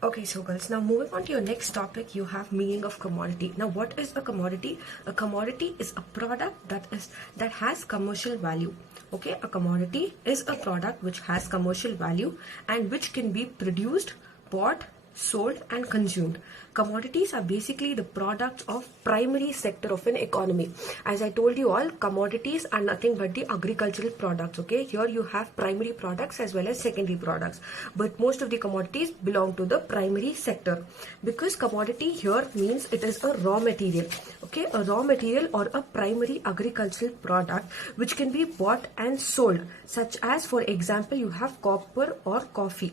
Okay, so girls, now moving on to your next topic, you have meaning of commodity. Now, what is a commodity? A commodity is a product that has commercial value. Okay, a commodity is a product which has commercial value and which can be produced, bought, sold and consumed. Commodities are basically the products of primary sector of an economy. As I told you all, commodities are nothing but the agricultural products. Okay, here you have primary products as well as secondary products, but most of the commodities belong to the primary sector, because commodity here means it is a raw material. Okay, a raw material or a primary agricultural product which can be bought and sold, such as for example you have copper or coffee.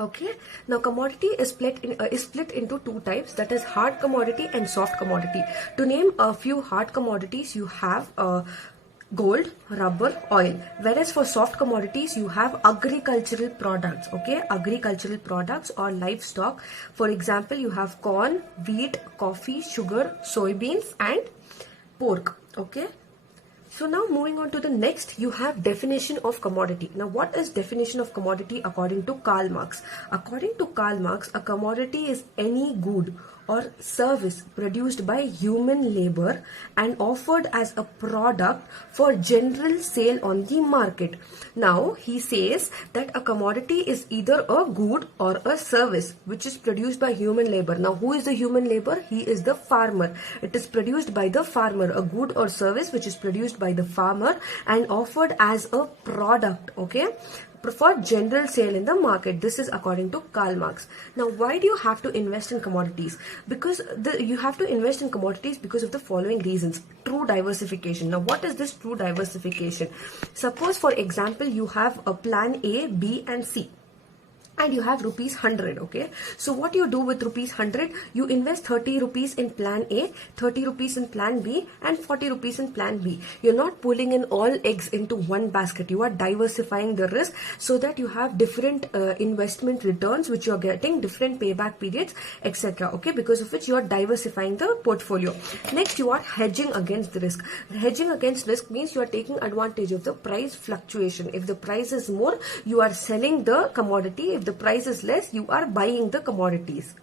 Okay, now commodity is split into two types, that is hard commodity and soft commodity. To name a few hard commodities, you have gold, rubber, oil. Whereas for soft commodities, you have agricultural products. Okay, agricultural products or livestock. For example, you have corn, wheat, coffee, sugar, soybeans and pork. Okay. So now moving on to the next, you have definition of commodity. Now what is definition of commodity according to Karl Marx? According to Karl Marx, a commodity is any good or service produced by human labor and offered as a product for general sale on the market. Now he says that a commodity is either a good or a service which is produced by human labor. Now who is the human labor? He is the farmer. It is produced by the farmer, a good or service which is produced by the farmer and offered as a product. Okay, for general sale in the market. This is according to Karl Marx. Now why do you have to invest in commodities? Because you have to invest in commodities because of the following reasons. True diversification. Now what is this true diversification? Suppose for example you have a plan A, B and C, and you have rupees 100. Okay, so what you do with rupees 100, you invest 30 rupees in plan A, 30 rupees in plan B and 40 rupees in plan B. You're not pulling in all eggs into one basket. You are diversifying the risk so that you have different investment returns which you're getting, different payback periods, etc. Okay, because of which you are diversifying the portfolio. Next, you are hedging against the risk. Hedging against risk means you are taking advantage of the price fluctuation. If the price is more, you are selling the commodity. If the price is less, you are buying the commodities.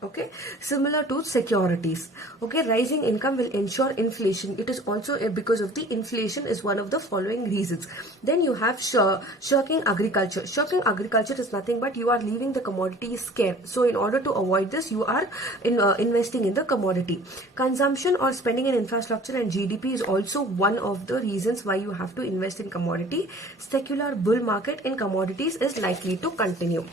Okay, similar to securities. Okay, rising income will ensure inflation. It is also because of the inflation is one of the following reasons. Then you have shirking agriculture. Shirking agriculture is nothing but you are leaving the commodity scarce. So in order to avoid this, you are investing in the commodity. Consumption or spending in infrastructure and GDP is also one of the reasons why you have to invest in commodity. Secular bull market in commodities is likely to continue.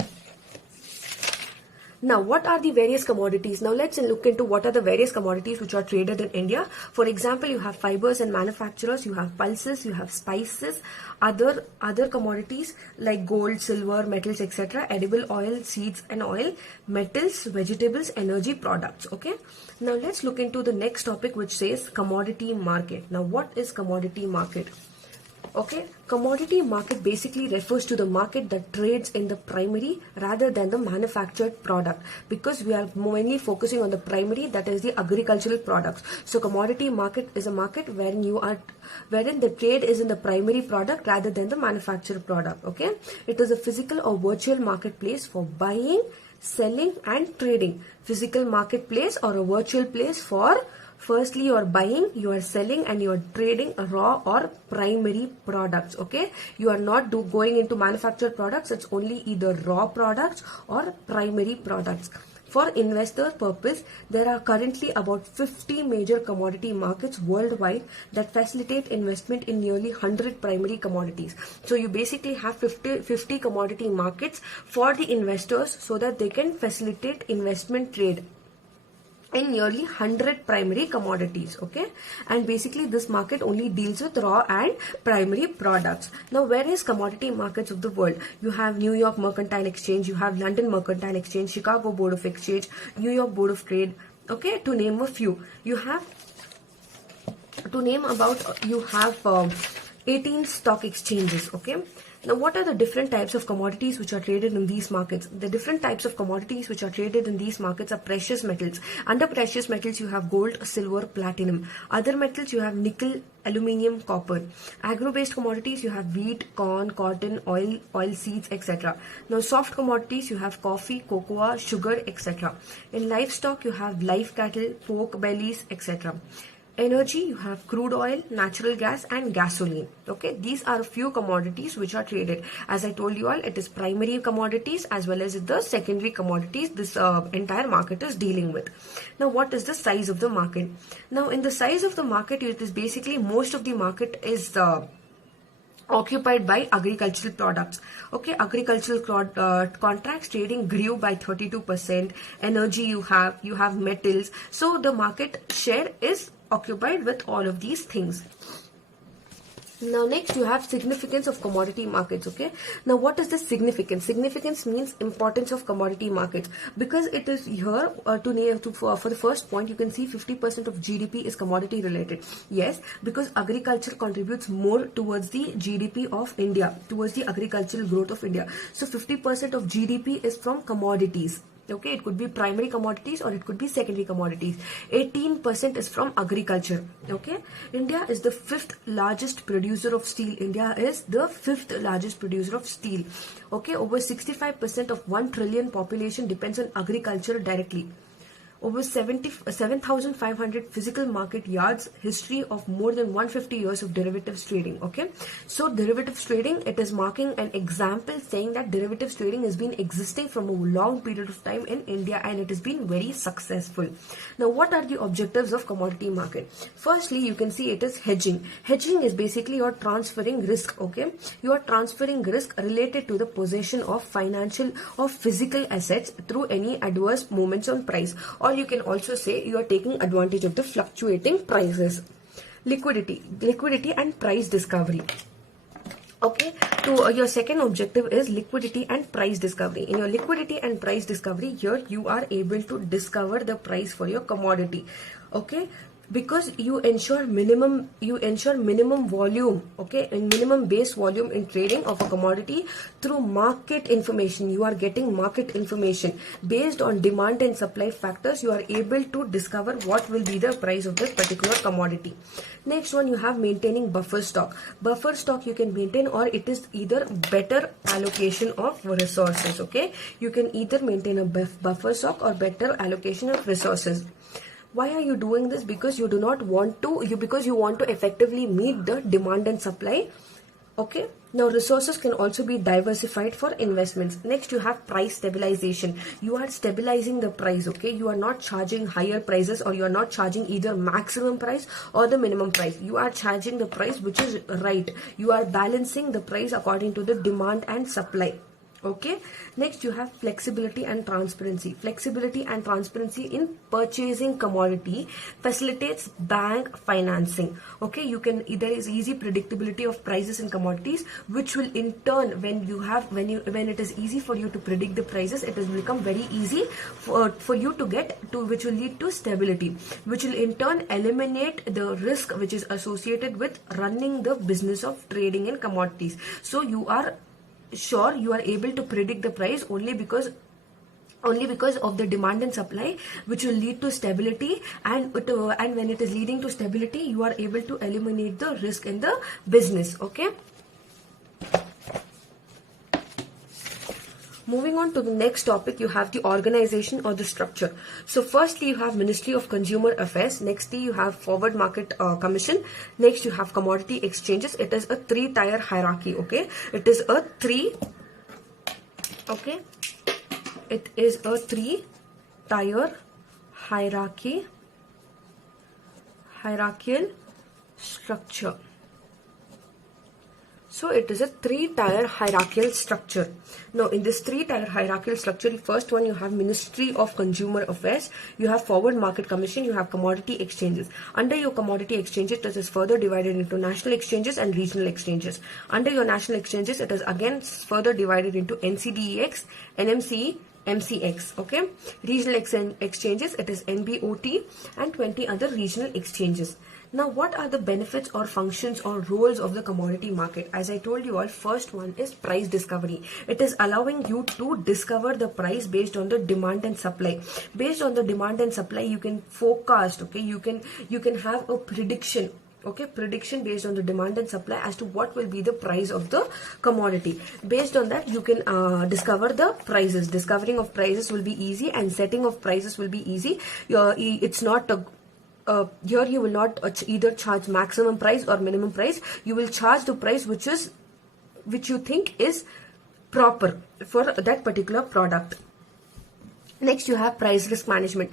Now, what are the various commodities? Now, let's look into what are the various commodities which are traded in India. For example, you have fibers and manufacturers, you have pulses, you have spices, other commodities like gold, silver, metals, etc., edible oil, seeds and oil, metals, vegetables, energy products. Okay. Now, let's look into the next topic which says commodity market. Now, what is commodity market? Okay, commodity market basically refers to the market that trades in the primary rather than the manufactured product, because we are mainly focusing on the primary, that is the agricultural products. So commodity market is a market wherein the trade is in the primary product rather than the manufactured product. Okay, it is a physical or virtual marketplace for buying, selling and trading. Physical marketplace or a virtual place for firstly you are buying, you are selling and you are trading raw or primary products. Okay, you are not going into manufactured products. It's only either raw products or primary products. For investor purpose, there are currently about 50 major commodity markets worldwide that facilitate investment in nearly 100 primary commodities. So you basically have 50 commodity markets for the investors so that they can facilitate investment trade in nearly 100 primary commodities. Okay, and basically this market only deals with raw and primary products. Now, various commodity markets of the world, you have New York Mercantile Exchange, you have London Mercantile Exchange, Chicago Board of Exchange, New York Board of Trade. Okay, to name a few. You have 18 stock exchanges. Okay, Now, what are the different types of commodities which are traded in these markets? The different types of commodities which are traded in these markets are precious metals. Under precious metals, you have gold, silver, platinum. Other metals, you have nickel, aluminium, copper. Agro-based commodities, you have wheat, corn, cotton, oil seeds, etc. Now, soft commodities, you have coffee, cocoa, sugar, etc. In livestock, you have live cattle, pork bellies, etc. Energy, you have crude oil, natural gas, and gasoline. Okay, these are a few commodities which are traded. As I told you all, it is primary commodities as well as the secondary commodities this entire market is dealing with. Now, what is the size of the market? Now, in the size of the market, it is basically most of the market is occupied by agricultural products. Okay, agricultural contracts trading grew by 32%. Energy, you have metals. So the market share is occupied with all of these things. Now, next you have significance of commodity markets. Okay, now what is the significance? Significance means importance of commodity markets, because it is here for the first point you can see 50% of GDP is commodity related. Yes, because agriculture contributes more towards the GDP of India, towards the agricultural growth of India. So 50% of GDP is from commodities. Okay, it could be primary commodities or it could be secondary commodities. 18% is from agriculture. Okay, India is the 5th largest producer of steel. India is the 5th largest producer of steel. Okay, over 65% of 1 trillion population depends on agriculture directly. Over 7,500 physical market yards, history of more than 150 years of derivatives trading. Okay, so derivatives trading, it is marking an example saying that derivatives trading has been existing from a long period of time in India and it has been very successful. Now, what are the objectives of commodity market? Firstly, you can see it is hedging. Hedging is basically you're transferring risk. Okay, you are transferring risk related to the possession of financial or physical assets through any adverse movements on price, or you can also say you are taking advantage of the fluctuating prices. Liquidity and price discovery. Okay, to your second objective is liquidity and price discovery. In your liquidity and price discovery, here you are able to discover the price for your commodity. Okay, because you ensure minimum volume, okay, and minimum base volume in trading of a commodity through market information. You are getting market information based on demand and supply factors. You are able to discover what will be the price of this particular commodity. Next one, you have maintaining buffer stock. Buffer stock you can maintain, or it is either better allocation of resources. Okay, you can either maintain a buffer stock or better allocation of resources. Why are you doing this? Because you do not want to, because you want to effectively meet the demand and supply. Okay, now resources can also be diversified for investments. Next, you have price stabilization. You are stabilizing the price. Okay, you are not charging higher prices, or you are not charging either maximum price or the minimum price. You are charging the price which is right. You are balancing the price according to the demand and supply. Okay, next you have flexibility and transparency. Flexibility and transparency in purchasing commodity facilitates bank financing. Okay, there is easy predictability of prices in commodities, which will in turn, when it is easy for you to predict the prices, it has become very easy for you to get to, which will lead to stability, which will in turn eliminate the risk which is associated with running the business of trading in commodities. So you are sure you are able to predict the price only because of the demand and supply, which will lead to stability, and when it is leading to stability, you are able to eliminate the risk in the business. Okay, moving on to the next topic, you have the organization or the structure. So firstly, you have Ministry of Consumer Affairs. Nextly, you have Forward Market Commission. Next, you have commodity exchanges. It is a 3-tier hierarchy. Okay, it is a 3-tier hierarchical structure. So it is a 3-tier hierarchical structure. Now, in this 3-tier hierarchical structure, the first one, you have Ministry of Consumer Affairs, you have Forward Market Commission, you have commodity exchanges. Under your commodity exchanges, it is further divided into national exchanges and regional exchanges. Under your national exchanges, it is again further divided into NCDEX, NMCE, MCX. Okay, regional exchanges, it is NBOT and 20 other regional exchanges. Now, what are the benefits or functions or roles of the commodity market? As I told you all, first one is price discovery. It is allowing you to discover the price based on the demand and supply. Based on the demand and supply, you can forecast, okay, you can have a prediction, okay, prediction based on the demand and supply as to what will be the price of the commodity. Based on that, you can discover the prices. Discovering of prices will be easy, and setting of prices will be easy. It's not a here you will not either charge maximum price or minimum price. You will charge the price which you think is proper for that particular product. Next, you have price risk management.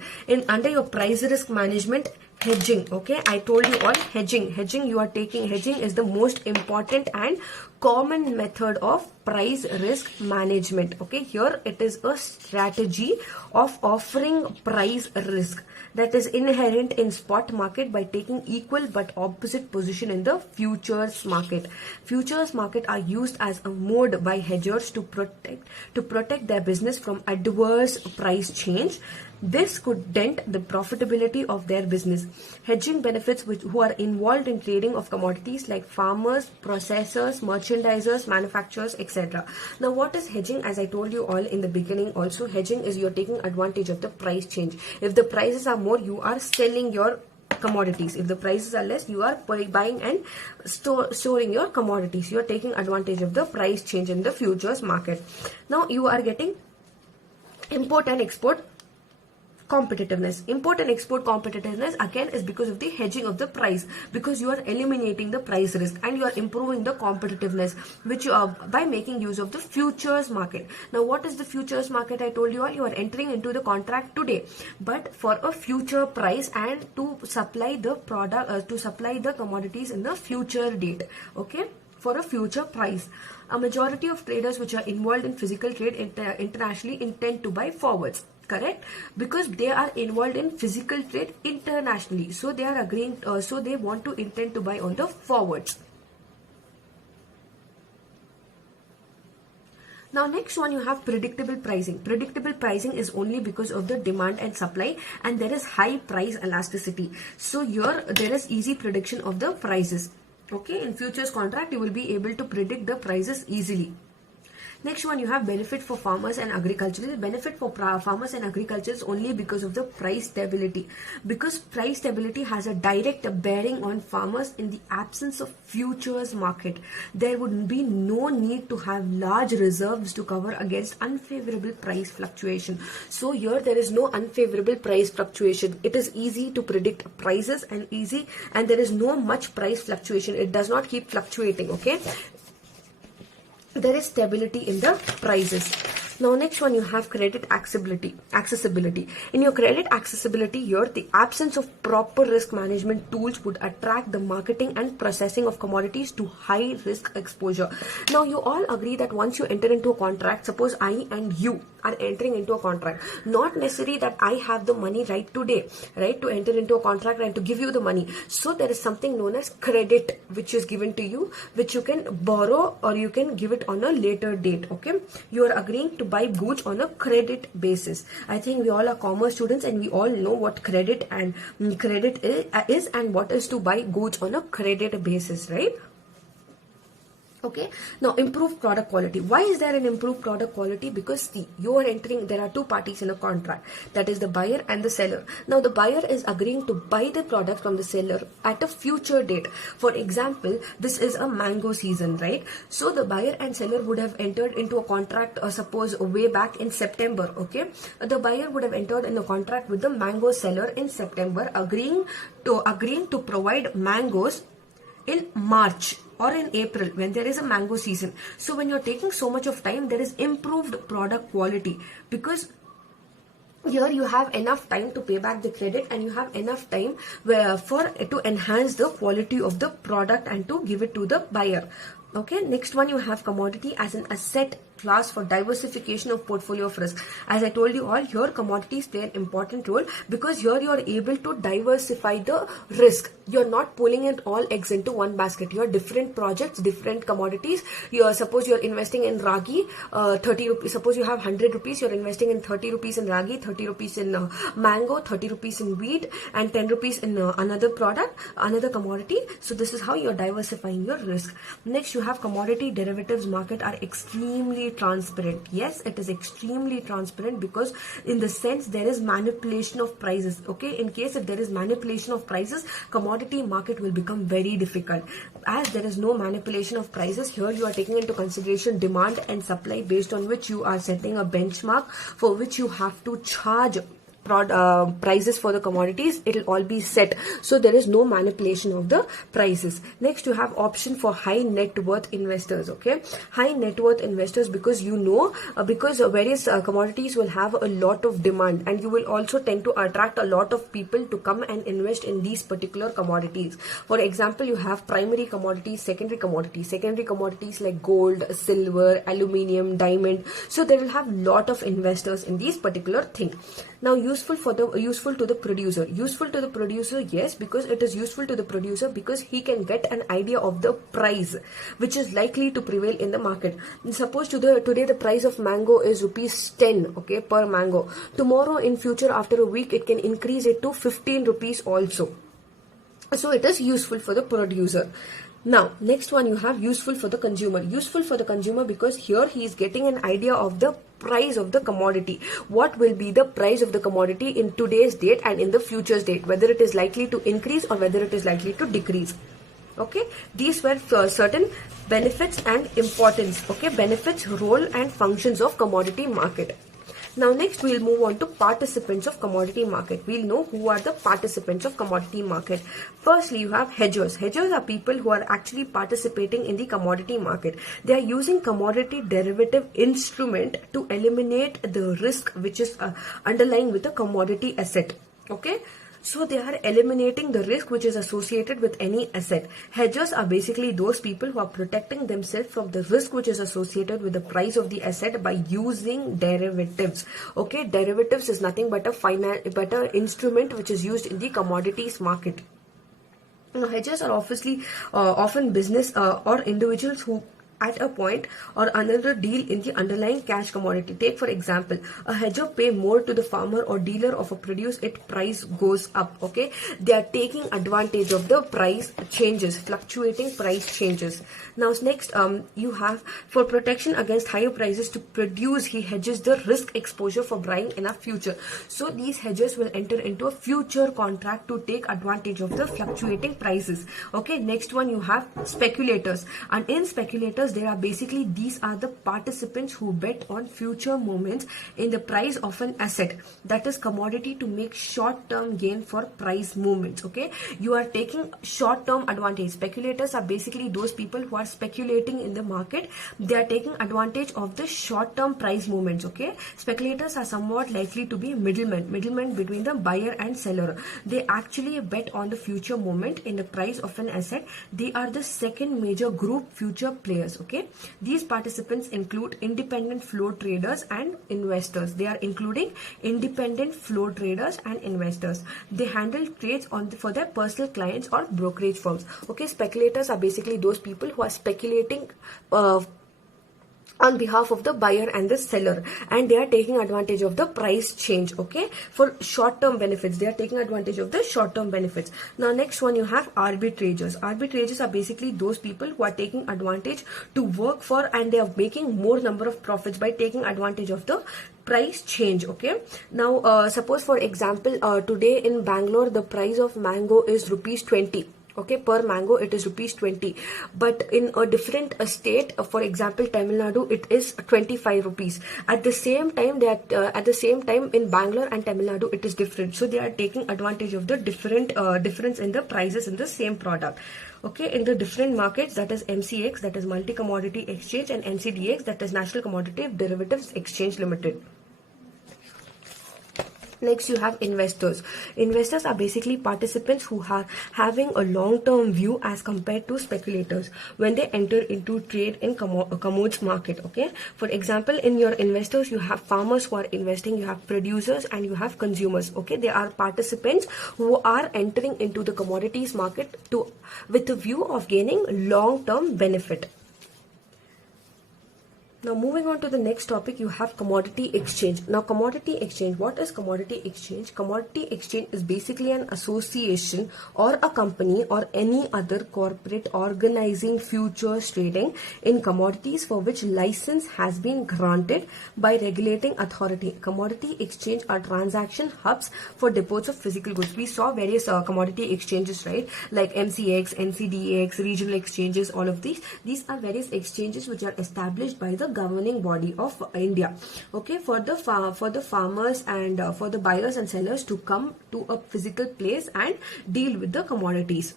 Under your price risk management, hedging, okay, I told you all, hedging you are taking. Hedging is the most important and common method of price risk management. Okay, here it is a strategy of offering price risk that is inherent in spot market by taking equal but opposite position in the futures market. Futures market are used as a mode by hedgers to protect their business from adverse price change. This could dent the profitability of their business. Hedging benefits who are involved in trading of commodities like farmers, processors, merchandisers, manufacturers, etc. Now, what is hedging? As I told you all in the beginning also, hedging is you're taking advantage of the price change. If the prices are more, you are selling your commodities. If the prices are less, you are buying and storing your commodities. You are taking advantage of the price change in the futures market. Now, you are getting import and export competitiveness. Import and export competitiveness again is because of the hedging of the price, because you are eliminating the price risk and you are improving the competitiveness, which you are by making use of the futures market. Now, what is the futures market? I told you all, you are entering into the contract today, but for a future price and to supply the product, to supply the commodities in the future date. Okay, for a future price. A majority of traders which are involved in physical trade internationally intend to buy forwards. Correct, because they are involved in physical trade internationally, so they are agreeing, so they want to intend to buy on the forwards. Now, next one, you have predictable pricing. Predictable pricing is only because of the demand and supply, and there is high price elasticity. So here there is easy prediction of the prices. Okay, in futures contract you will be able to predict the prices easily. Next one, you have benefit for farmers and agriculture. Benefit for farmers and agriculture is only because of the price stability. Because price stability has a direct bearing on farmers in the absence of futures market. There would be no need to have large reserves to cover against unfavorable price fluctuation. So here there is no unfavorable price fluctuation. It is easy to predict prices and there is no much price fluctuation. It does not keep fluctuating. Okay, there is stability in the prices. Now, next one, you have credit accessibility. In your credit accessibility here, the absence of proper risk management tools would attract the marketing and processing of commodities to high risk exposure. Now, you all agree that once you enter into a contract, suppose I and you are entering into a contract, not necessary that I have the money right today, right, to enter into a contract and to give you the money. So there is something known as credit which is given to you, which you can borrow or you can give it on a later date. Okay, you are agreeing to buy goods on a credit basis. I think we all are commerce students and we all know what credit is and what is to buy goods on a credit basis, right? Okay, now improved product quality. Why is there an improved product quality? Because see, you are entering, there are two parties in a contract, that is the buyer and the seller. Now the buyer is agreeing to buy the product from the seller at a future date. For example, this is a mango season, right? So the buyer and seller would have entered into a contract, suppose way back in September. Okay, the buyer would have entered in a contract with the mango seller in September, agreeing to provide mangoes in March or in April when there is a mango season. So when you're taking so much of time, there is improved product quality, because here you have enough time to pay back the credit and you have enough time to enhance the quality of the product and to give it to the buyer. Okay, next one, you have commodity as an asset class for diversification of portfolio of risk. As I told you all, here commodities play an important role because here you are able to diversify the risk. You're not pulling it all eggs into one basket. You have different projects, different commodities. Suppose you're investing in ragi, 30 rupees. Suppose you have 100 rupees, you're investing in 30 rupees in ragi, 30 rupees in mango, 30 rupees in wheat, and 10 rupees in another product, another commodity. So this is how you're diversifying your risk. Next, you have commodity derivatives market are extremely transparent. Yes, it is extremely transparent because in the sense there is manipulation of prices. Okay, in case if there is manipulation of prices, commodity market will become very difficult. As there is no manipulation of prices, here you are taking into consideration demand and supply, based on which you are setting a benchmark for which you have to charge prices for the commodities. It will all be set, so there is no manipulation of the prices. Next, you have option for high net worth investors. Okay, high net worth investors, because because various commodities will have a lot of demand, and you will also tend to attract a lot of people to come and invest in these particular commodities. For example, you have primary commodities, secondary commodities like gold, silver, aluminium, diamond. So they will have lot of investors in these particular thing. Now, useful to the producer. Useful to the producer, yes, because it is useful to the producer because he can get an idea of the price which is likely to prevail in the market. Suppose today the price of mango is rupees 10, okay, per mango. Tomorrow, in future, after a week, it can increase it to 15 rupees also. So it is useful for the producer. Now, next one, you have useful for the consumer. Useful for the consumer because here he is getting an idea of the price of the commodity. What will be the price of the commodity in today's date and in the future's date, whether it is likely to increase or whether it is likely to decrease. Okay, these were certain benefits and importance. Okay, benefits, role and functions of commodity market. Now next we'll move on to participants of commodity market. We'll know who are the participants of commodity market. Firstly, you have hedgers. Hedgers are people who are actually participating in the commodity market. They are using commodity derivative instrument to eliminate the risk which is underlying with a commodity asset. Okay. So they are eliminating the risk which is associated with any asset. Hedgers are basically those people who are protecting themselves from the risk which is associated with the price of the asset by using derivatives. Okay, derivatives is nothing but a instrument which is used in the commodities market. Now, hedgers are obviously often business or individuals who at a point or another deal in the underlying cash commodity. Take for example, a hedger pay more to the farmer or dealer of a produce, its price goes up. Okay, they are taking advantage of the price changes, fluctuating price changes. Now next, you have for protection against higher prices to produce, he hedges the risk exposure for buying in a future. So these hedgers will enter into a future contract to take advantage of the fluctuating prices. Okay, next one, you have speculators, and in speculators there are basically, these are the participants who bet on future movements in the price of an asset, that is commodity, to make short-term gain for price movements. Okay, you are taking short-term advantage. Speculators are basically those people who are speculating in the market. They are taking advantage of the short-term price movements. Okay, speculators are somewhat likely to be middlemen between the buyer and seller. They actually bet on the future movement in the price of an asset. They are the second major group future players. Okay, these participants include independent flow traders and investors. They are including independent flow traders and investors. They handle trades for their personal clients or brokerage firms. Okay, speculators are basically those people who are speculating on behalf of the buyer and the seller, and they are taking advantage of the price change. Okay, for short-term benefits, they are taking advantage of the short-term benefits. Now next one, you have arbitragers. Arbitragers are basically those people who are taking advantage to work for, and they are making more number of profits by taking advantage of the price change. Okay, now suppose for example, today in Bangalore the price of mango is rupees 20. Okay, per mango it is rupees 20, but in a different state, for example Tamil Nadu, it is 25 rupees. At the same time in Bangalore and Tamil Nadu it is different. So they are taking advantage of the difference in the prices in the same product. Okay, in the different markets, that is MCX, that is Multi Commodity Exchange, and MCDX, that is National Commodity Derivatives Exchange Limited. Next, you have investors. Investors are basically participants who are having a long-term view as compared to speculators when they enter into trade in commodities market. Okay. For example, in your investors, you have farmers who are investing, you have producers, and you have consumers. Okay. They are participants who are entering into the commodities market with a view of gaining long-term benefit. Now moving on to the next topic, you have commodity exchange. Now commodity exchange, what is commodity exchange? Commodity exchange is basically an association or a company or any other corporate organizing futures trading in commodities for which license has been granted by regulating authority. Commodity exchange are transaction hubs for depots of physical goods. We saw various commodity exchanges, right? Like MCX, NCDX, regional exchanges, all of these. These are various exchanges which are established by the governing body of India, okay, for the farmers and for the buyers and sellers to come to a physical place and deal with the commodities.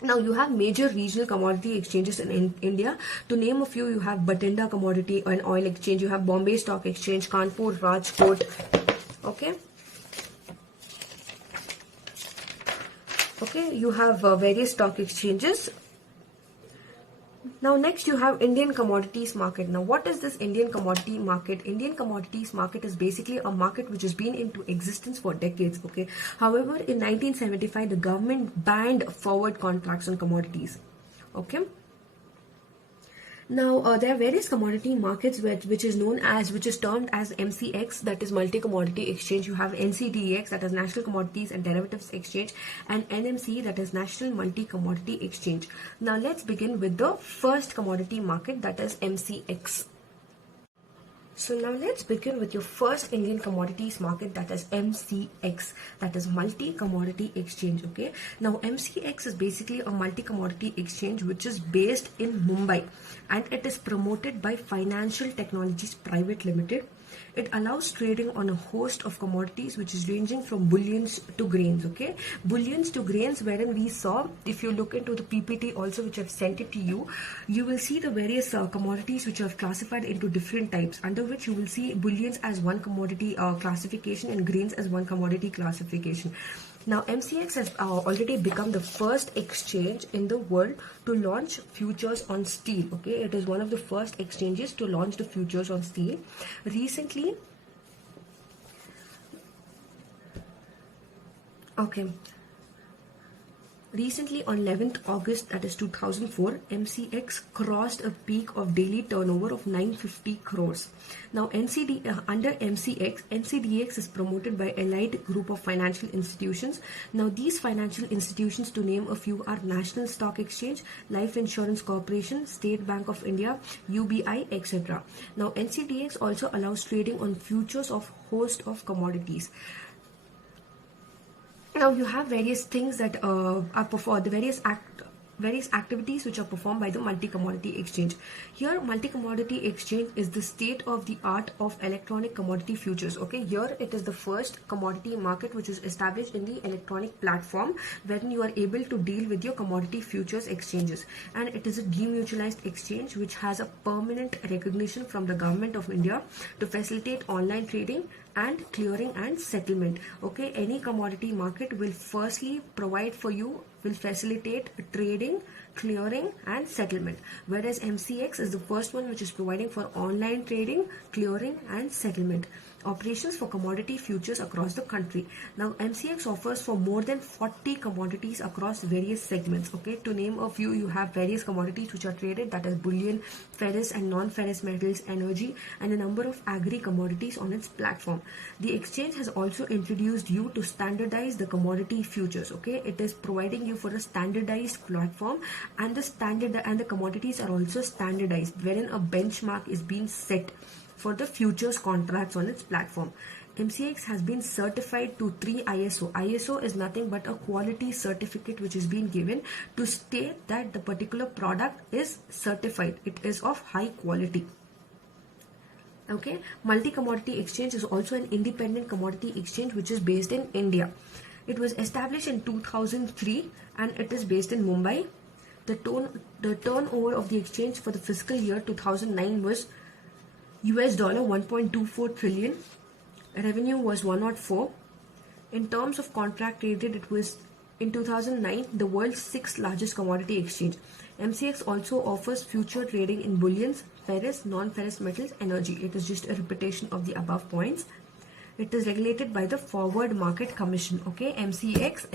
Now you have major regional commodity exchanges in India. To name a few, you have Bathinda Commodity and Oil Exchange, you have Bombay Stock Exchange, Kanpur, Rajkot, okay. Okay, you have various stock exchanges. Now next you have Indian commodities market. Now what is this Indian commodity market? Indian commodities market is basically a market which has been into existence for decades, okay. However, in 1975 the government banned forward contracts on commodities, okay. Now there are various commodity markets which is termed as MCX, that is multi commodity exchange. You have NCDEX, that is National Commodities and Derivatives Exchange, and NMC, that is National Multi Commodity Exchange. Now let's begin with the first commodity market, that is MCX. So now let's begin with your first Indian commodities market, that is MCX, that is multi-commodity exchange, okay. Now MCX is basically a multi-commodity exchange which is based in Mumbai and it is promoted by Financial Technologies Private Limited. It allows trading on a host of commodities which is ranging from bullions to grains, okay. Bullions to grains, wherein we saw, if you look into the PPT also which I've sent it to you, you will see the various commodities which are classified into different types, under which you will see bullions as one commodity classification and grains as one commodity classification. Now MCX has already become the first exchange in the world to launch futures on steel, okay. It is one of the first exchanges to launch the futures on steel. Recently, okay, recently on 11th August, that is 2004, MCX crossed a peak of daily turnover of 950 crores. Now under MCX, NCDX is promoted by elite group of financial institutions. Now these financial institutions, to name a few, are National Stock Exchange, Life Insurance Corporation, State Bank of India, UBI, etc. Now NCDX also allows trading on futures of host of commodities. Now you have various things that are performed, the various activities which are performed by the multi-commodity exchange. Here multi-commodity exchange is the state of the art of electronic commodity futures, okay. Here it is the first commodity market which is established in the electronic platform wherein you are able to deal with your commodity futures exchanges, and it is a demutualized exchange which has a permanent recognition from the government of India to facilitate online trading and clearing and settlement, okay. Any commodity market will firstly provide for you, will facilitate trading, clearing and settlement, whereas MCX is the first one which is providing for online trading, clearing and settlement operations for commodity futures across the country. Now MCX offers for more than 40 commodities across various segments, okay. To name a few, you have various commodities which are traded, that is bullion, ferrous and non-ferrous metals, energy, and a number of agri commodities on its platform. The exchange has also introduced you to standardize the commodity futures, okay. It is providing you for a standardized platform, and the commodities are also standardized, wherein a benchmark is being set for the futures contracts on its platform. MCX has been certified to 3 ISO. ISO is nothing but a quality certificate which is being given to state that the particular product is certified, it is of high quality. Okay, multi-commodity exchange is also an independent commodity exchange which is based in India. It was established in 2003 and it is based in Mumbai. The turnover of the exchange for the fiscal year 2009 was $1.24 trillion. Revenue was 104. In terms of contract traded, it was in 2009 the world's sixth largest commodity exchange. MCX also offers future trading in bullions, ferrous, non-ferrous metals, energy. It is just a repetition of the above points. It is regulated by the Forward Market Commission. Okay, MCX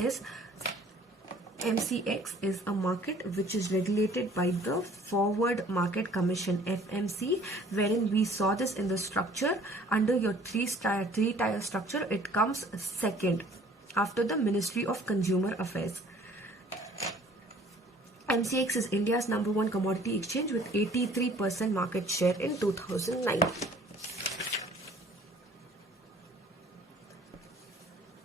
is a market which is regulated by the Forward Market Commission, FMC, wherein we saw this in the structure. Under your three-tier structure, it comes second after the Ministry of Consumer Affairs. MCX is India's #1 commodity exchange with 83% market share in 2009.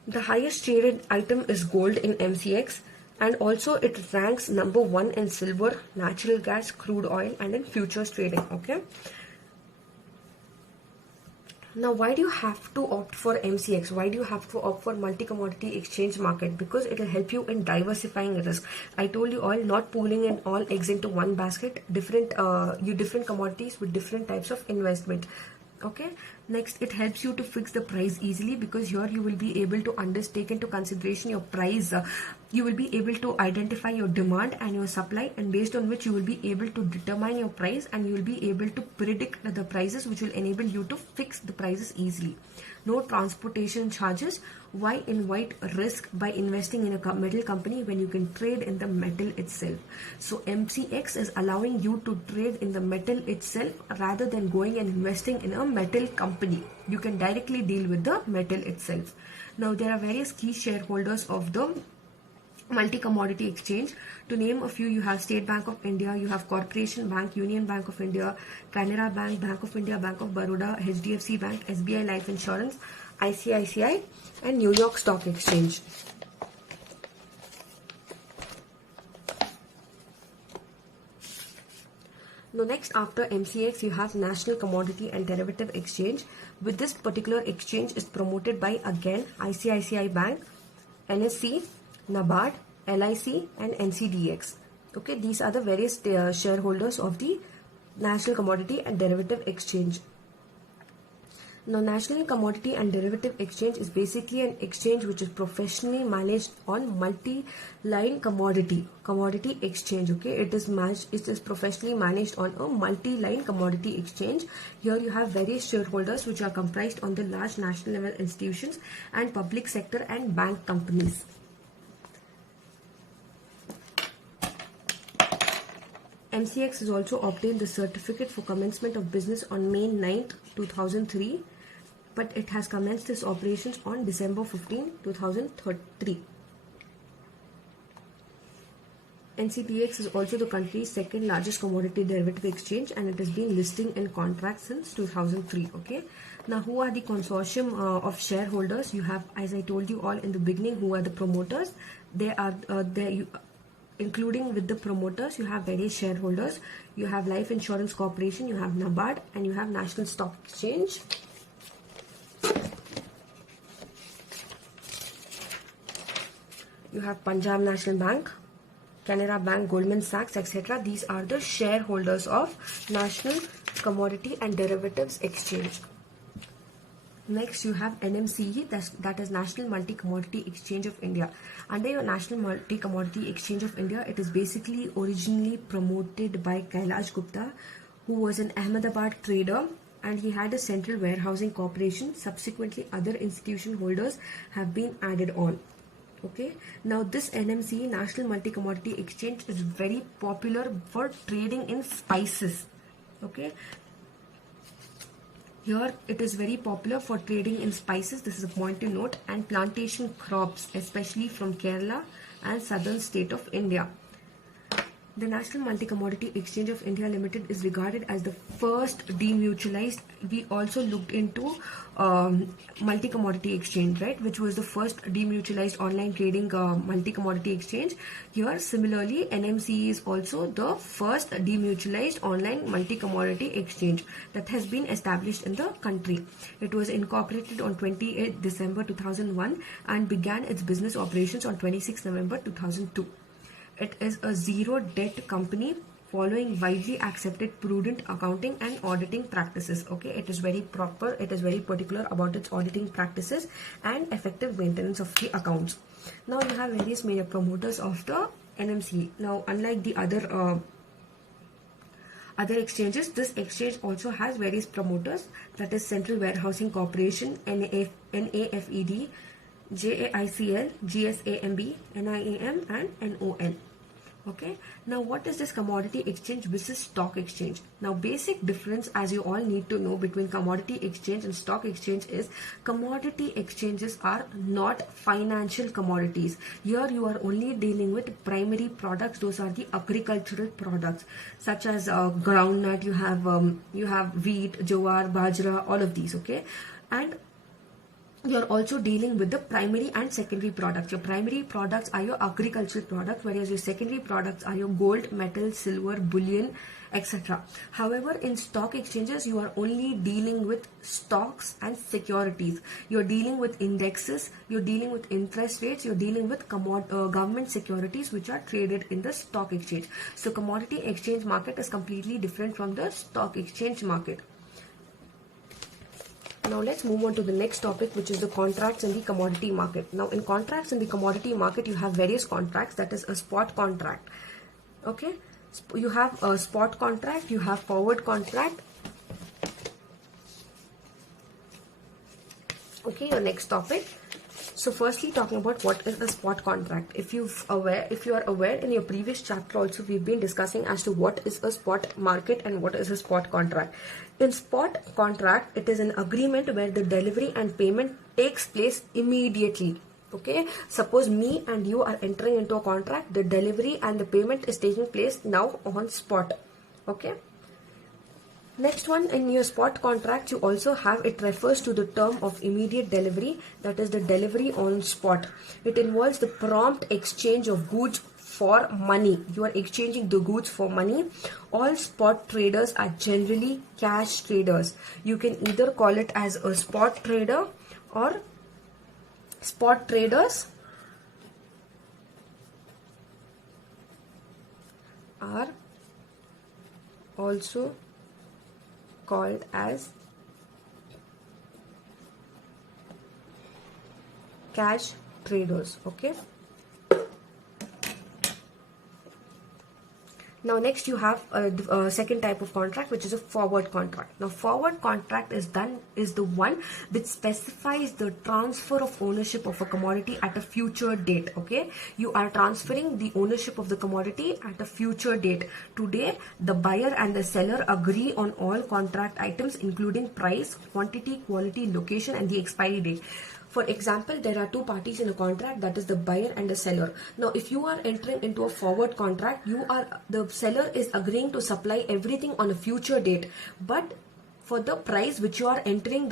The highest traded item is gold in MCX, and also it ranks #1 in silver, natural gas, crude oil, and in futures trading. Okay. Now, why do you have to opt for MCX? Why do you have to opt for multi-commodity exchange market? Because it will help you in diversifying risk. I told you all, not pooling in all eggs into one basket. Different commodities with different types of investment. Okay. Next, it helps you to fix the price easily, because here you will be able to take into consideration your price. You will be able to identify your demand and your supply, and based on which you will be able to determine your price, and you will be able to predict the prices, which will enable you to fix the prices easily. No transportation charges. Why invite risk by investing in a metal company when you can trade in the metal itself? So MCX is allowing you to trade in the metal itself rather than going and investing in a metal company. You can directly deal with the metal itself. Now, there are various key shareholders of the multi-commodity exchange. To name a few, you have State Bank of India, you have Corporation Bank, Union Bank of India, Canara Bank, Bank of India, Bank of Baroda, HDFC Bank, SBI Life Insurance, ICICI, and New York Stock Exchange. Now, next after MCX, you have National Commodity and Derivative Exchange. With this particular exchange is promoted by, again, ICICI Bank, NSE, NABARD, LIC, and NCDX. Okay, these are the various shareholders of the National Commodity and Derivative Exchange. Now, National Commodity and Derivative Exchange is basically an exchange which is professionally managed on multi-line commodity exchange. Okay, it is professionally managed on a multi-line commodity exchange. Here you have various shareholders which are comprised on the large national level institutions and public sector and bank companies. MCX has also obtained the certificate for commencement of business on May 9th, 2003, but it has commenced its operations on December 15, 2003. NCDX is also the country's second largest commodity derivative exchange, and it has been listing in contracts since 2003. Okay. Now, who are the consortium of shareholders? You have, as I told you all in the beginning, who are the promoters. Including with the promoters, you have various shareholders. You have Life Insurance Corporation, you have NABARD, and you have National Stock Exchange. You have Punjab National Bank, Canara Bank, Goldman Sachs, etc. These are the shareholders of National Commodity and Derivatives Exchange. Next, you have NMCE, that is National Multi-Commodity Exchange of India. Under your National Multi-Commodity Exchange of India, it is basically originally promoted by Kailash Gupta, who was an Ahmedabad trader, and he had a central warehousing corporation. Subsequently, other institution holders have been added on. Okay. Now, this NMCE, National Multi-Commodity Exchange, is very popular for trading in spices. Okay. Here it is very popular for trading in spices, this is a point to note, and plantation crops, especially from Kerala and southern state of India. The National Multi-Commodity Exchange of India Limited is regarded as the first demutualized. We also looked into multi-commodity exchange, right, which was the first demutualized online trading multi-commodity exchange. Here, similarly, NMCE is also the first demutualized online multi-commodity exchange that has been established in the country. It was incorporated on 28 December 2001 and began its business operations on 26 November 2002. It is a zero debt company following widely accepted prudent accounting and auditing practices. Okay, it is very proper, it is very particular about its auditing practices and effective maintenance of the accounts. Now you have various major promoters of the NMC. Now unlike the other exchanges, this exchange also has various promoters, that is Central Warehousing Corporation, NAFED, JAICL, GSAMB, NIAM and NOL. Okay, now what is this commodity exchange versus stock exchange? Now basic difference, as you all need to know, between commodity exchange and stock exchange is commodity exchanges are not financial commodities. Here you are only dealing with primary products. Those are the agricultural products such as groundnut, you have wheat, jowar, bajra, all of these. Okay, and you're also dealing with the primary and secondary products. Your primary products are your agricultural products, whereas your secondary products are your gold, metal, silver, bullion, etc. However, in stock exchanges, you are only dealing with stocks and securities. You're dealing with indexes, you're dealing with interest rates, you're dealing with government securities which are traded in the stock exchange. So commodity exchange market is completely different from the stock exchange market. Now let's move on to the next topic, which is the contracts in the commodity market. Now in contracts in the commodity market, you have various contracts. That is a spot contract. Okay, you have a spot contract, you have forward contract. Okay, your next topic. So firstly, talking about what is a spot contract. If you are aware, in your previous chapter also we've been discussing as to what is a spot market and what is a spot contract. In spot contract, it is an agreement where the delivery and payment takes place immediately. Okay, suppose me and you are entering into a contract, the delivery and the payment is taking place now on spot. Okay. Next one, in your spot contract, you also have, it refers to the term of immediate delivery, that is the delivery on spot. It involves the prompt exchange of goods for money. You are exchanging the goods for money. All spot traders are generally cash traders. You can either call it as a spot trader, or spot traders are also called as cash traders. Okay. Now next you have a second type of contract, which is a forward contract. Now forward contract is the one which specifies the transfer of ownership of a commodity at a future date. Okay, you are transferring the ownership of the commodity at a future date. Today the buyer and the seller agree on all contract items, including price, quantity, quality, location and the expiry date. For example, there are two parties in a contract, that is the buyer and the seller. Now, if you are entering into a forward contract, the seller is agreeing to supply everything on a future date. But for the price which you are entering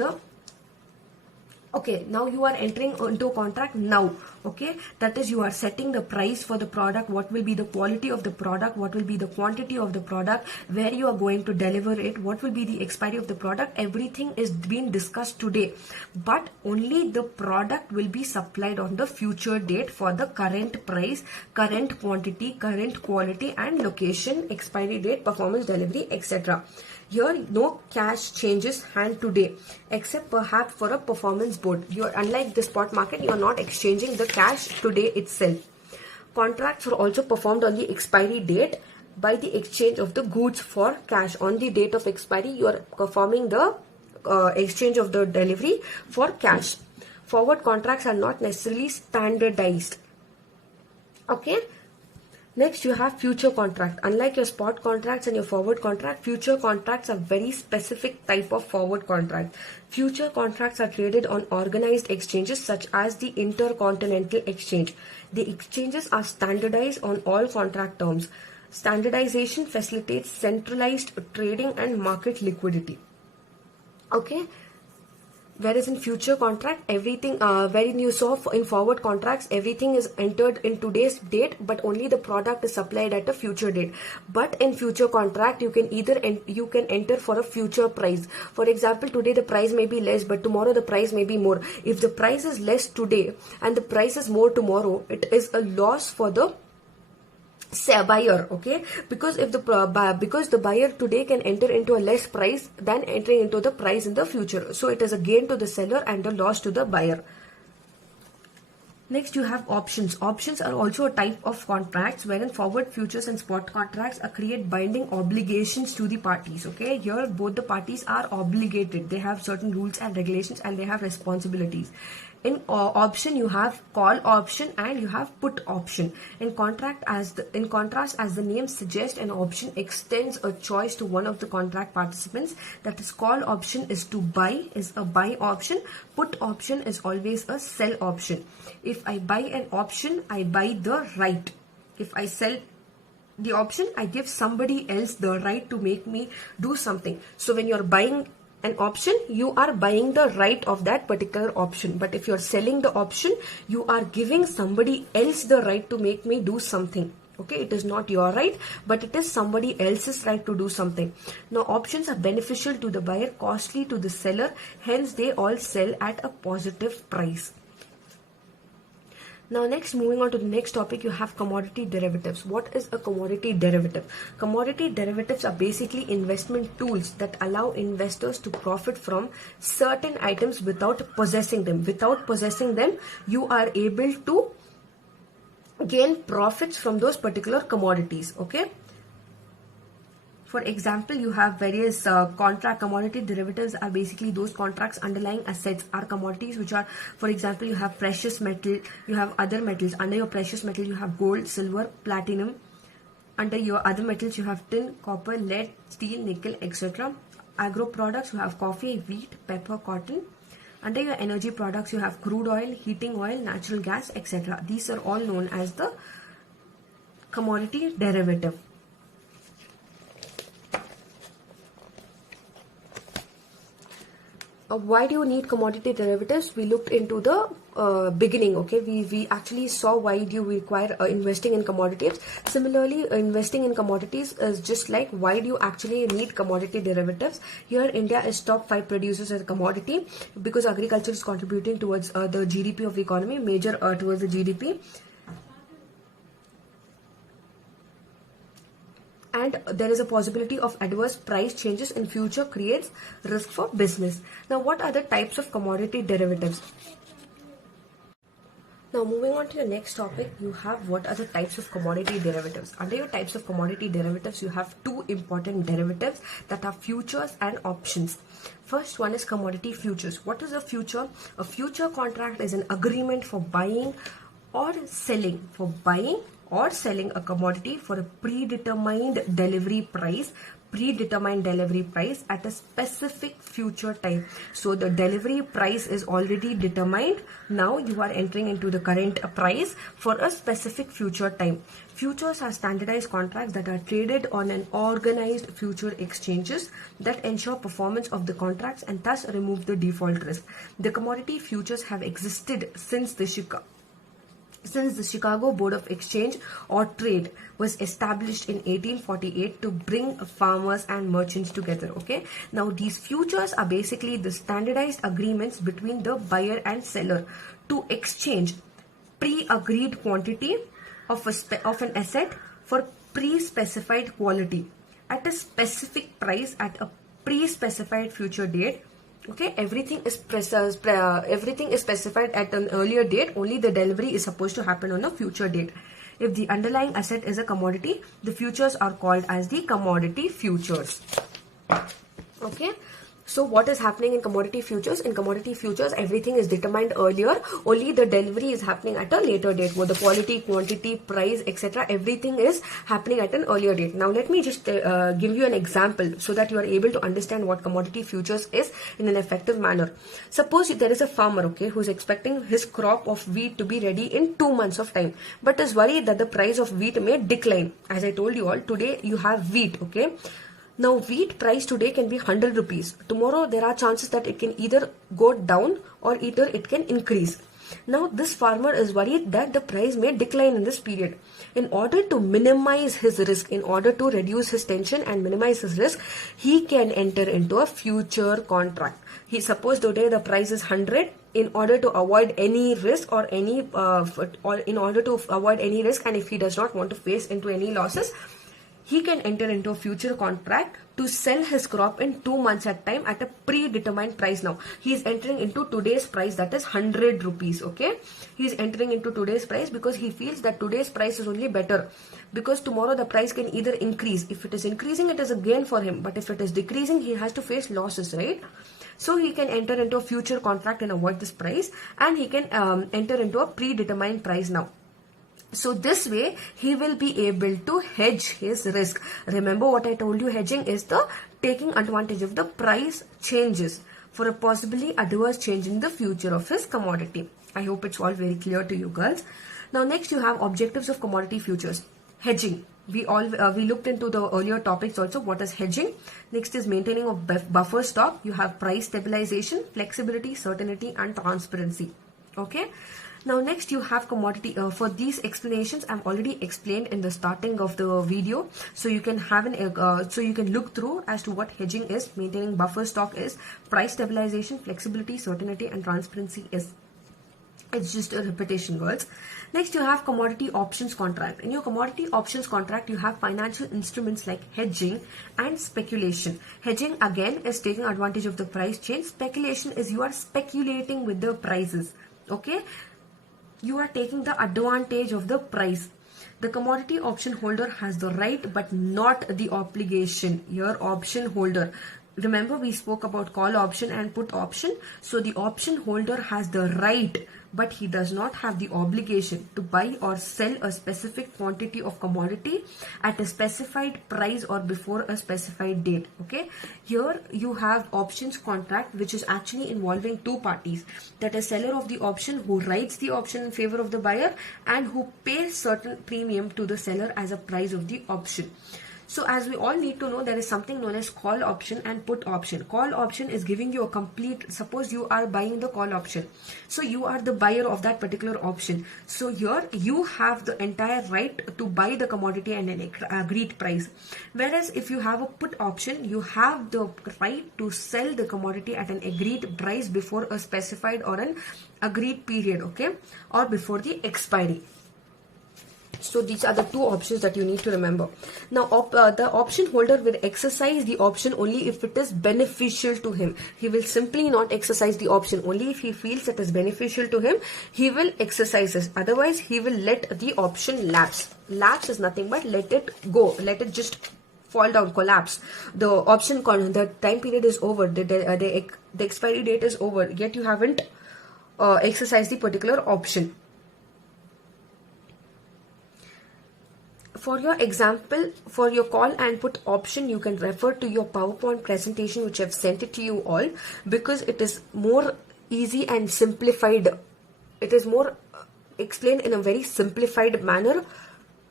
now you are entering into a contract now. Okay, that is, you are setting the price for the product, what will be the quality of the product, what will be the quantity of the product, where you are going to deliver it, what will be the expiry of the product. Everything is being discussed today, but only the product will be supplied on the future date for the current price, current quantity, current quality and location, expiry date, performance, delivery, etc. Here no cash changes hand today, except perhaps for a performance board. Unlike the spot market, you are not exchanging the cash today itself. Contracts are also performed on the expiry date by the exchange of the goods for cash. On the date of expiry, you are performing the exchange of the delivery for cash. Forward contracts are not necessarily standardized. Okay. Next, you have future contract. Unlike your spot contracts and your forward contract, future contracts are very specific type of forward contract. Future contracts are traded on organized exchanges such as the Intercontinental Exchange. The exchanges are standardized on all contract terms. Standardization facilitates centralized trading and market liquidity. Okay. Whereas in future contract, everything, wherein you saw in forward contracts, everything is entered in today's date, but only the product is supplied at a future date. But in future contract, you can enter for a future price. For example, today the price may be less, but tomorrow the price may be more. If the price is less today and the price is more tomorrow, it is a loss for the say a buyer, okay, because if because the buyer today can enter into a less price than entering into the price in the future, so it is a gain to the seller and a loss to the buyer. Next, you have options. Options are also a type of contracts wherein forward, futures and spot contracts create binding obligations to the parties. Okay, here both the parties are obligated. They have certain rules and regulations and they have responsibilities. In option, you have call option and you have put option. In contrast, as the name suggests, an option extends a choice to one of the contract participants. That is, call option is to buy, is a buy option. Put option is always a sell option. If I buy an option, I buy the right. If I sell the option, I give somebody else the right to make me do something. So when you're buying an option, you are buying the right of that particular option. But if you're selling the option, you are giving somebody else the right to make me do something. Okay, it is not your right, but it is somebody else's right to do something. Now, options are beneficial to the buyer, costly to the seller. Hence, they all sell at a positive price. Now next, moving on to the next topic, you have commodity derivatives. What is a commodity derivative? Commodity derivatives are basically investment tools that allow investors to profit from certain items without possessing them. Without possessing them, you are able to gain profits from those particular commodities. Okay. For example, you have various commodity derivatives are basically those contracts underlying assets are commodities which are, for example, you have precious metal, you have other metals. Under your precious metal, you have gold, silver, platinum. Under your other metals, you have tin, copper, lead, steel, nickel, etc. Agro products, you have coffee, wheat, pepper, cotton. Under your energy products, you have crude oil, heating oil, natural gas, etc. These are all known as the commodity derivative. Why do you need commodity derivatives? We looked into the beginning. Okay, we actually saw why do you require investing in commodities. Similarly, investing in commodities is just like why do you actually need commodity derivatives. Here, India is top 5 producers as a commodity because agriculture is contributing towards the GDP of the economy, major towards the GDP. And there is a possibility of adverse price changes in future creates risk for business. Now, what are the types of commodity derivatives? Now, moving on to the next topic, you have what are the types of commodity derivatives. Under your types of commodity derivatives, you have two important derivatives that are futures and options. First one is commodity futures. What is a future? A future contract is an agreement for buying or selling, a commodity for a predetermined delivery price at a specific future time. So the delivery price is already determined. Now you are entering into the current price for a specific future time. Futures are standardized contracts that are traded on an organized future exchanges that ensure performance of the contracts and thus remove the default risk. The commodity futures have existed since the Chicago Board of Exchange or Trade was established in 1848 to bring farmers and merchants together. Okay, now these futures are basically the standardized agreements between the buyer and seller to exchange pre-agreed quantity of an asset for pre-specified quality at a specific price at a pre-specified future date. Okay, everything is specified at an earlier date. Only the delivery is supposed to happen on a future date. If the underlying asset is a commodity, the futures are called as the commodity futures. Okay. So what is happening in commodity futures? In commodity futures, everything is determined earlier. Only the delivery is happening at a later date. Where the quality, quantity, price, etc. Everything is happening at an earlier date. Now let me just give you an example so that you are able to understand what commodity futures is in an effective manner. Suppose there is a farmer, okay, who is expecting his crop of wheat to be ready in 2 months of time, but is worried that the price of wheat may decline. As I told you all, today you have wheat, okay. Now, wheat price today can be 100 rupees. Tomorrow, there are chances that it can either go down or either it can increase. Now, this farmer is worried that the price may decline in this period. In order to minimize his risk, in order to reduce his tension and minimize his risk, he can enter into a future contract. Suppose today the price is 100 in order to avoid any risk or in order to avoid any risk, and if he does not want to face into any losses, he can enter into a future contract to sell his crop in 2 months at time at a predetermined price. Now he is entering into today's price, that is 100 rupees. Okay, he is entering into today's price because he feels that today's price is only better, because tomorrow the price can either increase. If it is increasing, it is a gain for him, but if it is decreasing, he has to face losses, right? So he can enter into a future contract and avoid this price, and he can enter into a predetermined price now. So this way he will be able to hedge his risk. Remember what I told you, hedging is the taking advantage of the price changes for a possibly adverse change in the future of his commodity. I hope it's all very clear to you girls. Now next you have objectives of commodity futures. Hedging. We looked into the earlier topics also. What is hedging? Next is maintaining of buffer stock. You have price stabilization, flexibility, certainty and transparency. Okay. Now next you have commodity. For these explanations I've already explained in the starting of the video, so you can have so you can look through as to what hedging is, maintaining buffer stock is, price stabilization, flexibility, certainty and transparency is. It's just a repetition, girls. Next you have commodity options contract. In your commodity options contract you have financial instruments like hedging and speculation. Hedging again is taking advantage of the price change. Speculation is you are speculating with the prices. Okay, you are taking the advantage of the price. The commodity option holder has the right but not the obligation. Your option holder, remember we spoke about call option and put option. So the option holder has the right, but he does not have the obligation to buy or sell a specific quantity of commodity at a specified price or before a specified date. Okay, here you have options contract, which is actually involving two parties, that is seller of the option who writes the option in favor of the buyer and who pays certain premium to the seller as a price of the option. So as we all need to know, there is something known as call option and put option. Call option is giving you a complete, suppose you are buying the call option. So you are the buyer of that particular option. So here you have the entire right to buy the commodity at an agreed price. Whereas if you have a put option, you have the right to sell the commodity at an agreed price before a specified or an agreed period, okay, or before the expiry. So these are the two options that you need to remember. Now the option holder will exercise the option only if it is beneficial to him. He will simply not exercise the option. Only if he feels it is beneficial to him, he will exercise this. Otherwise, he will let the option lapse. Lapse is nothing but let it go. Let it just fall down, collapse. The option, the time period is over. The expiry date is over. Yet you haven't exercised the particular option. For your example, for your call and put option, you can refer to your PowerPoint presentation which I've sent it to you all, because it is more easy and simplified. It is more explained in a very simplified manner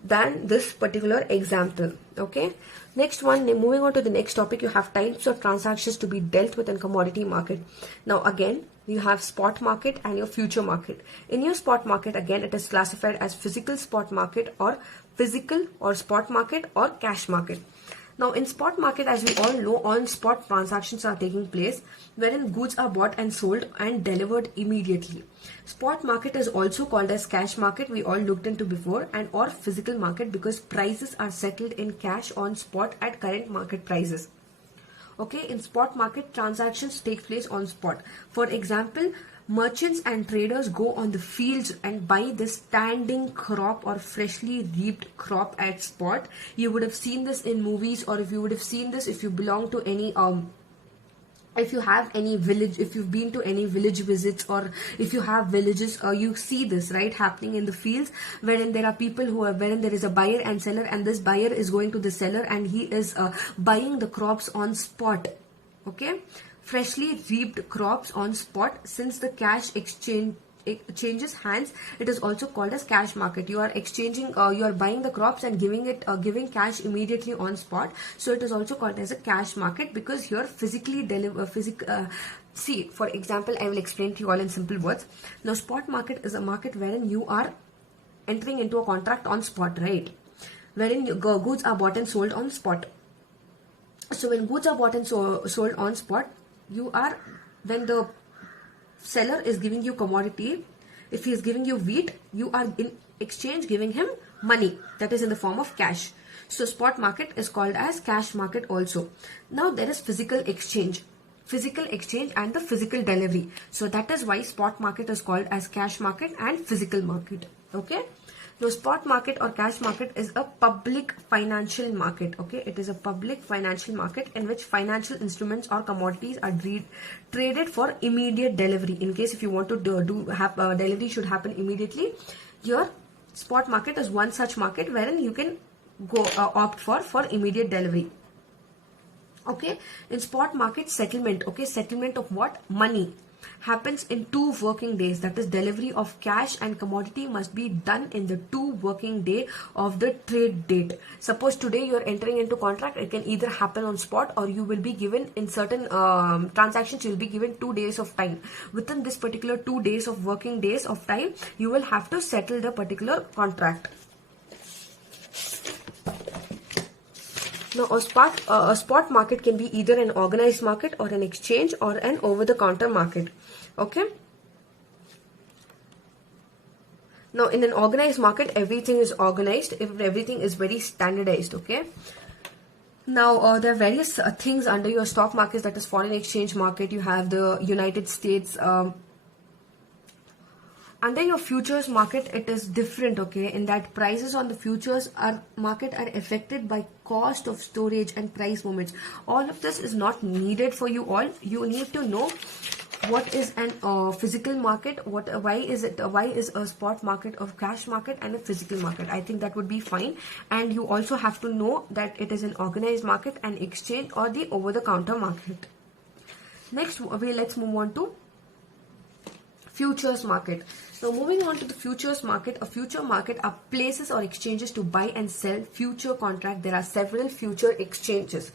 than this particular example. Okay. Next one, moving on to the next topic, you have types of transactions to be dealt with in commodity market. Now again, you have spot market and your future market. In your spot market, again, it is classified as physical spot market or physical or spot market or cash market. Now in spot market, as we all know, on spot transactions are taking place wherein goods are bought and sold and delivered immediately. Spot market is also called as cash market, we all looked into before, and or physical market because prices are settled in cash on spot at current market prices. Okay, in spot market, transactions take place on spot. For example, merchants and traders go on the fields and buy the standing crop or freshly reaped crop at spot. You would have seen this in movies, or if you would have seen this if you belong to any if you have any village, if you've been to any village visits, or if you have villages, you see this, right, happening in the fields, wherein there are people wherein there is a buyer and seller, and this buyer is going to the seller and he is buying the crops on spot. Okay, freshly reaped crops on spot. Since the cash exchange changes hands, it is also called as cash market. You are exchanging, you are buying the crops and giving cash immediately on spot. So it is also called as a cash market because you're physically see, for example, I will explain to you all in simple words. Now spot market is a market wherein you are entering into a contract on spot, right, wherein goods are bought and sold on spot. So when goods are bought and sold on spot, you are, when the seller is giving you commodity, if he is giving you wheat, you are in exchange giving him money, that is in the form of cash. So spot market is called as cash market also. Now there is physical exchange and the physical delivery. So that is why spot market is called as cash market and physical market. Okay. Now spot market or cash market is a public financial market. Okay, it is a public financial market in which financial instruments or commodities are traded for immediate delivery. In case if you want to delivery should happen immediately, your spot market is one such market wherein you can go opt for immediate delivery. Okay, in spot market settlement, okay, settlement of what? Money happens in 2 working days. That is, delivery of cash and commodity must be done in the 2 working day of the trade date. Suppose today you are entering into contract, it can either happen on spot or you will be given in certain transactions, you will be given 2 days of time. Within this particular 2 days of working days of time, you will have to settle the particular contract. Now a spot market can be either an organized market or an exchange or an over-the-counter market. Okay. Now in an organized market, everything is organized, everything is very standardized. Okay. Now there are various things under your stock markets, that is foreign exchange market. You have the United States. Under your futures market, it is different, okay, in that prices on the futures market are affected by cost of storage and price movements. All of this is not needed for you all. You need to know what is an physical market, why is a spot market, a cash market, and a physical market. I think that would be fine. And you also have to know that it is an organized market, an exchange, or the over-the-counter market. Next, let's move on to futures market. Now moving on to the futures market, a future market are places or exchanges to buy and sell future contract. There are several future exchanges.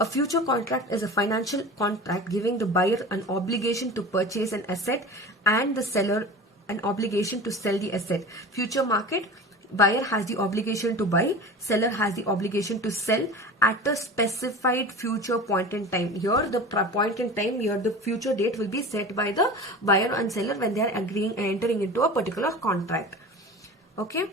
A future contract is a financial contract giving the buyer an obligation to purchase an asset and the seller an obligation to sell the asset. Future market, buyer has the obligation to buy, seller has the obligation to sell at a specified future point in time. Here the point in time, here the future date will be set by the buyer and seller when they are entering into a particular contract. Okay.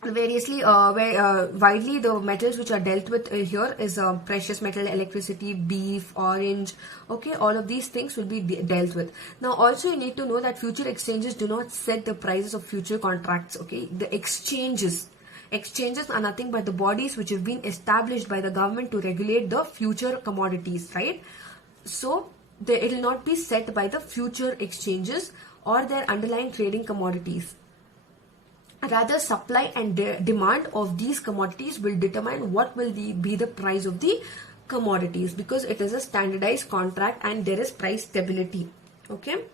Variously, widely the metals which are dealt with here is precious metal, electricity, beef, orange. Okay, all of these things will be dealt with. Now also you need to know that future exchanges do not set the prices of future contracts. Okay, the exchanges are nothing but the bodies which have been established by the government to regulate the future commodities, right? So it will not be set by the future exchanges or their underlying trading commodities. Rather, supply and demand of these commodities will determine what will be the price of the commodities, because it is a standardized contract and there is price stability. Okay.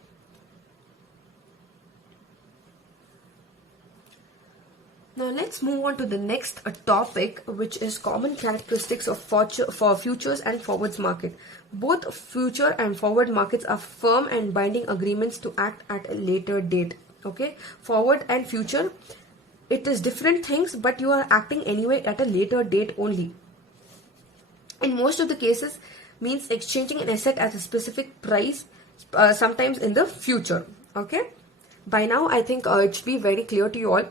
Now let's move on to the next topic, which is common characteristics of for futures and forwards market. Both future and forward markets are firm and binding agreements to act at a later date. Okay, forward and future, it is different things, but you are acting anyway at a later date only. In most of the cases, means exchanging an asset at a specific price, sometimes in the future. Okay, by now I think it should be very clear to you all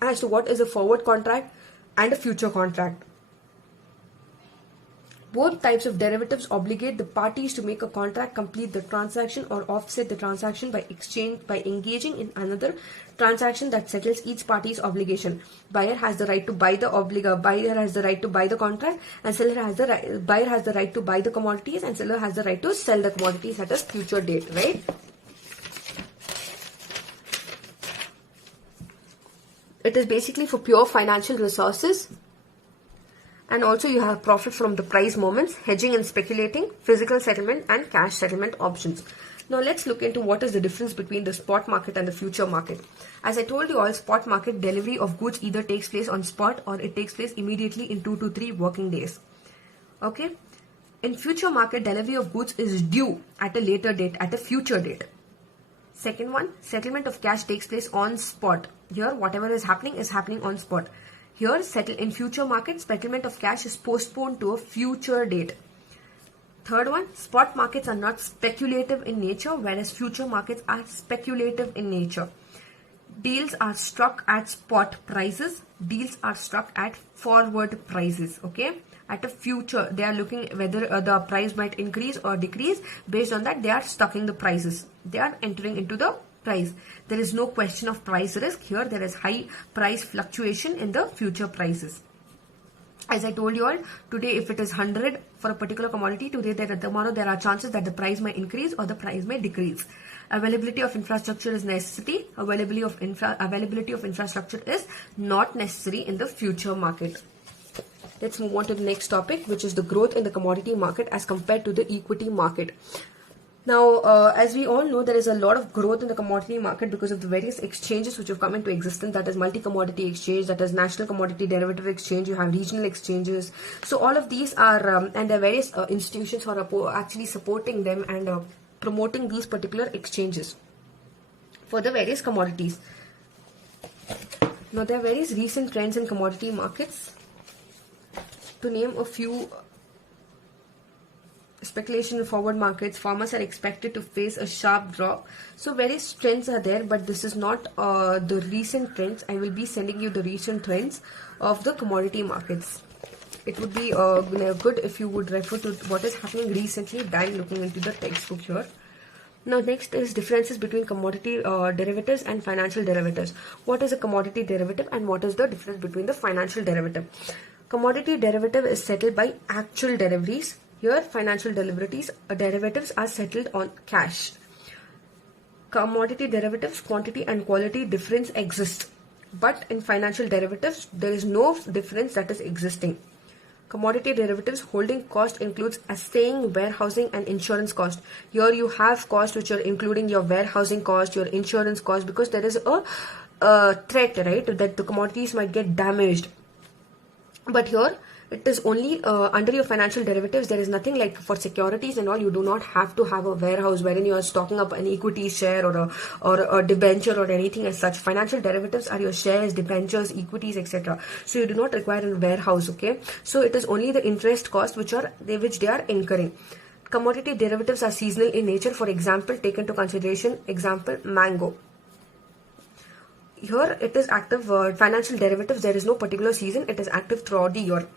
as to what is a forward contract and a future contract. Both types of derivatives obligate the parties to make a contract, complete the transaction, or offset the transaction by engaging in another transaction that settles each party's obligation. Buyer has the right to buy the contract, and buyer has the right to buy the commodities, and seller has the right to sell the commodities at a future date, right? It is basically for pure financial resources. And also you have profit from the price movements, hedging and speculating, physical settlement, and cash settlement options. Now let's look into what is the difference between the spot market and the future market. As I told you all, spot market delivery of goods either takes place on spot or it takes place immediately in 2 to 3 working days. Okay. In future market, delivery of goods is due at a later date, at a future date. Second one, settlement of cash takes place on spot. Here, whatever is happening on spot. Here, in future market, settlement of cash is postponed to a future date. Third one, spot markets are not speculative in nature, whereas future markets are speculative in nature. Deals are struck at spot prices. Deals are struck at forward prices. Okay, at a future, they are looking whether the price might increase or decrease. Based on that, they are stocking the prices. They are entering into the price. There is no question of price risk here. There is high price fluctuation in the future prices. As I told you all, today if it is 100 for a particular commodity, tomorrow there are chances that the price may increase or the price may decrease. Availability of infrastructure is necessity. Availability of infrastructure is not necessary in the future market. Let's move on to the next topic, which is the growth in the commodity market as compared to the equity market. Now, as we all know, there is a lot of growth in the commodity market because of the various exchanges which have come into existence. That is multi-commodity exchange, that is national commodity derivative exchange, you have regional exchanges. So all of these are, and there are various institutions who are actually supporting them and promoting these particular exchanges for the various commodities. Now, there are various recent trends in commodity markets. To name a few, speculation in forward markets, farmers are expected to face a sharp drop. So various trends are there, but this is not the recent trends. I will be sending you the recent trends of the commodity markets. It would be good if you would refer to what is happening recently than looking into the textbook here. Now, next is differences between commodity derivatives and financial derivatives. What is a commodity derivative and what is the difference between the financial derivative? Commodity derivative is settled by actual deliveries. Here, financial derivatives are settled on cash. Commodity derivatives, quantity and quality difference exists. But in financial derivatives, there is no difference that is existing. Commodity derivatives holding cost includes assaying, warehousing and insurance cost. Here you have cost which are including your warehousing cost, your insurance cost, because there is a threat, right, that the commodities might get damaged. But here it is only under your financial derivatives. There is nothing like for securities and all. You do not have to have a warehouse wherein you are stocking up an equity share or a debenture or anything as such. Financial derivatives are your shares, debentures, equities, etc. So you do not require a warehouse. Okay, so it is only the interest cost which they are incurring. Commodity derivatives are seasonal in nature. For example, take into consideration example mango. Here it is active. Financial derivatives, there is no particular season, it is active throughout the year.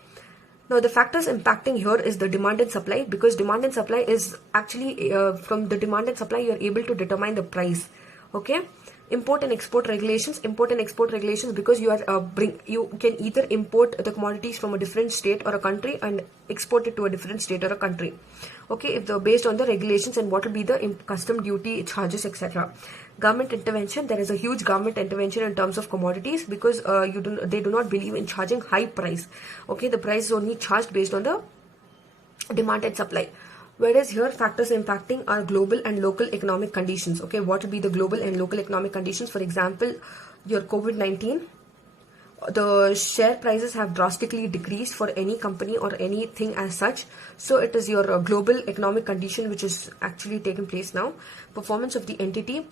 Now the factors impacting here is the demand and supply, because demand and supply is actually from the demand and supply you are able to determine the price. Okay, import and export regulations. Because you are you can either import the commodities from a different state or a country and export it to a different state or a country. Okay, if they're based on the regulations and what will be the custom duty charges, etc. Government intervention. There is a huge government intervention in terms of commodities because they do not believe in charging high price. Okay, the price is only charged based on the demand and supply. Whereas here factors impacting are global and local economic conditions. Okay, what will be the global and local economic conditions? For example, your COVID-19, the share prices have drastically decreased for any company or anything as such. So it is your global economic condition which is actually taking place now. Performance of the entity.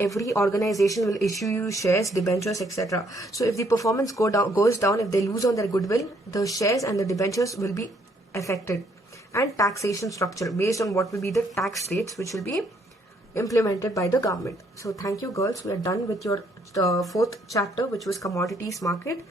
Every organization will issue you shares, debentures, etc. So if the performance goes down, if they lose on their goodwill, the shares and the debentures will be affected. And taxation structure, based on what will be the tax rates which will be implemented by the government. So thank you girls, we are done with your fourth chapter, which was commodities market.